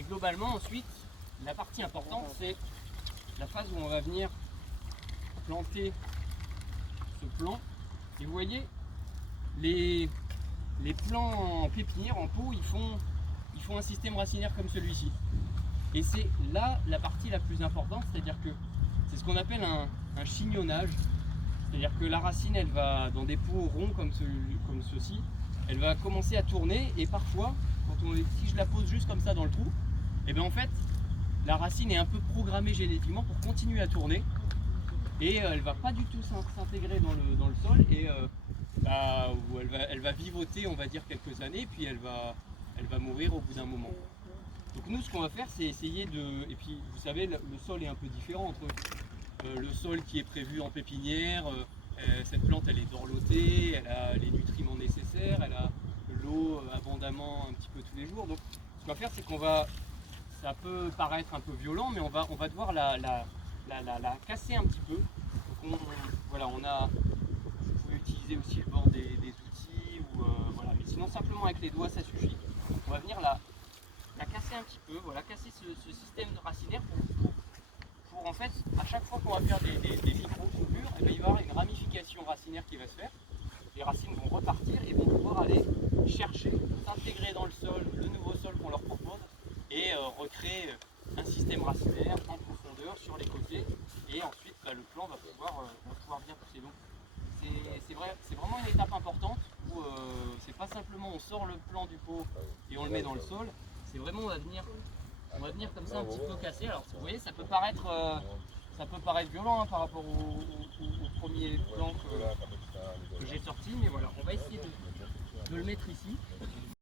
Et globalement ensuite, la partie importante c'est la phase où on va venir planter ce plant. Et vous voyez, les plants en pépinière, en pot, ils font un système racinaire comme celui-ci. Et c'est là la partie la plus importante, c'est-à-dire que c'est ce qu'on appelle un chignonnage. C'est-à-dire que la racine, elle va dans des pots ronds comme ceci, elle va commencer à tourner et parfois, si je la pose juste comme ça dans le trou, et bien en fait, la racine est un peu programmée génétiquement pour continuer à tourner et elle va pas du tout s'intégrer dans le sol et elle va vivoter, on va dire, quelques années, puis elle va mourir au bout d'un moment. Donc nous, ce qu'on va faire, c'est essayer de... Et puis, vous savez, le sol est un peu différent entre le sol qui est prévu en pépinière. Cette plante, elle est dorlotée, elle a les nutriments nécessaires, elle a l'eau abondamment un petit peu tous les jours. Donc, ce qu'on va faire, c'est qu'on va... Ça peut paraître un peu violent, mais on va devoir la casser un petit peu. Donc voilà, vous pouvez utiliser aussi le bord des outils, ou, voilà. Mais sinon, simplement avec les doigts, ça suffit. On va venir la casser un petit peu, voilà, casser ce système de racinaire pour en fait, à chaque fois qu'on va faire des micro-coupures, il va y avoir une ramification racinaire qui va se faire. Les racines vont repartir et vont pouvoir aller chercher, s'intégrer dans le sol, le nouveau sol qu'on leur propose, et recréer un système racinaire en profondeur sur les côtés, et ensuite le plant va pouvoir bien pousser. Donc c'est vraiment une étape importante où c'est pas simplement on sort le plant du pot et on le met dans le sol, c'est vraiment on va venir comme ça un petit peu casser. Alors vous voyez, ça peut paraître violent, hein, par rapport au premier plan que j'ai sorti, mais voilà, on va essayer de le mettre ici.